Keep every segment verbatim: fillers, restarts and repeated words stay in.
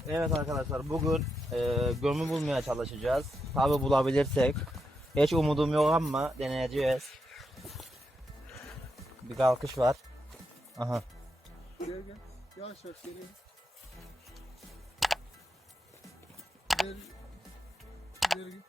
Evet arkadaşlar, bugün e, gömü bulmaya çalışacağız. Tabi bulabilirsek. Hiç umudum yok ama deneyeceğiz. Bir kalkış var. Aha. Gel gel. Yavaş yavaş geleyim. Gel. İleri git.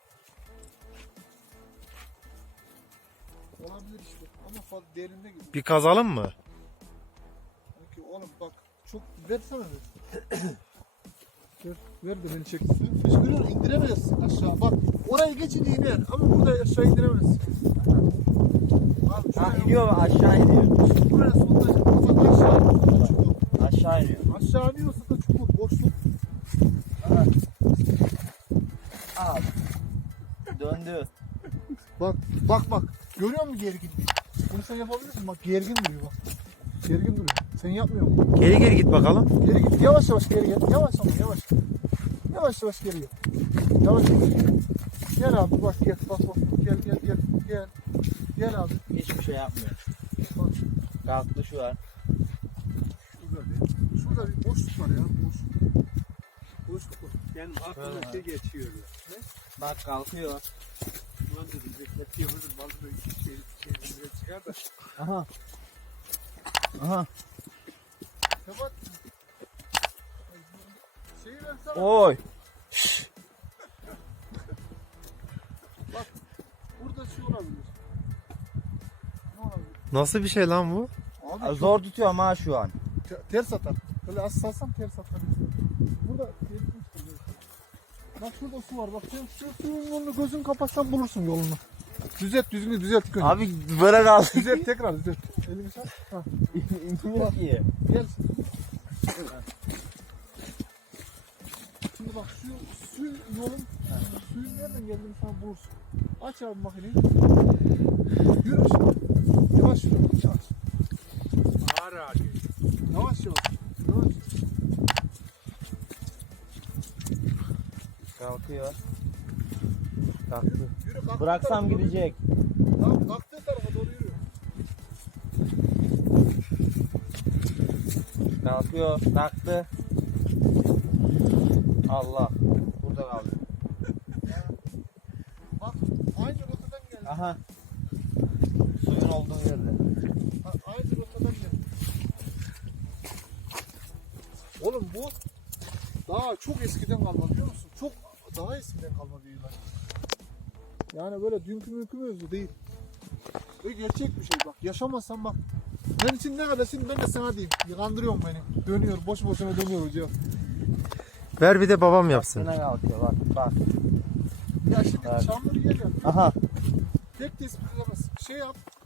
Olabilir işte ama fazla derinde gibi. Bir kazalım mı? Peki oğlum bak çok versene ver. ver, ver de beni çeksin. Hiç görüyor indiremezsin aşağı bak. Orayı geçince iner ama burada aşağı indiremezsin. Abi Ha, şuraya iniyor ve aşağı iniyor. buraya sondaj bak aşağı çukur. Aşağı iniyor. Aşağı iniyorsa da çukur boşluk. Aha. Al. Döndü. Bak bak bak. Görüyor musun gerginliği? Bunu sen yapabilir misin? Bak gergin duruyor bak. Gergin duruyor. Sen yapmıyor musun? Geri geri git bakalım. Geri git. Yavaş yavaş geri gel. Yavaş ama yavaş. Yavaş yavaş geri gel. Yavaş yavaş. Gel abi bak gel. Bak bak. Gel gel gel. Gel. Gel abi. Hiçbir şey yapmıyor. Bak. Kalktı şu an. Şurada değil. Şurada bir boşluk var ya. Boşluk. Boşluk var. Benim aklıma şey geçiyor ya. Bak kalkıyor. Ulan dedim bekletiyoruz balığı şey, şeyden çıkar da. Aha. Aha. Sebat. Şeyi versene. Oy. Burada şu olabilir. Ne olabilir? Nasıl bir şey lan bu? Abi çok Zor tutuyorum ha şu an. te- ters atar. Böyle az salsam ters atar. Burada bak şurada su var. Bak sen şu suyun yolunu gözün kapatsan bulursun yolunu. Düzelt düzgün düzelt ilk önce. Abi böyle kaldı. Düzelt tekrar düzelt. Elini çek. Ha. İnmiyor ki. Gel. Şimdi bak şu suyun yolun suyun nereden geldiğini sen bulursun. Aç abi makineyi. Yürü şimdi. Yavaş yürü. Yavaş. Ağır ağrıyor. Yavaş yavaş. Yavaş. Kalkıyor. Kalktı. Yürü kalk. Bıraksam gidecek. Tamam kalktığı tarafa doğru yürü. Kalkıyor. Kalktı. Allah. Burada kaldı. Bak aynı rotadan geldi. Aha. Suyun olduğu yerde. Ha, aynı rotadan geldi. Oğlum bu daha çok eskiden kalma biliyor musun? Çok daha eskiden kalma bir yılan. Yani böyle dünkü mümkün mevzu değil. Ve gerçek bir şey bak. Yaşamazsan bak. Ben için ne kadar şimdi ben de sana diyeyim. Kandırıyorsun beni. Dönüyor. Boş boşuna dönüyor hocam. Ver bir de babam yapsın. Yine kalkıyor bak bak. Ya şimdi Evet. çamur yer ya. Aha. Tek tespit edemezsin. Şey yap.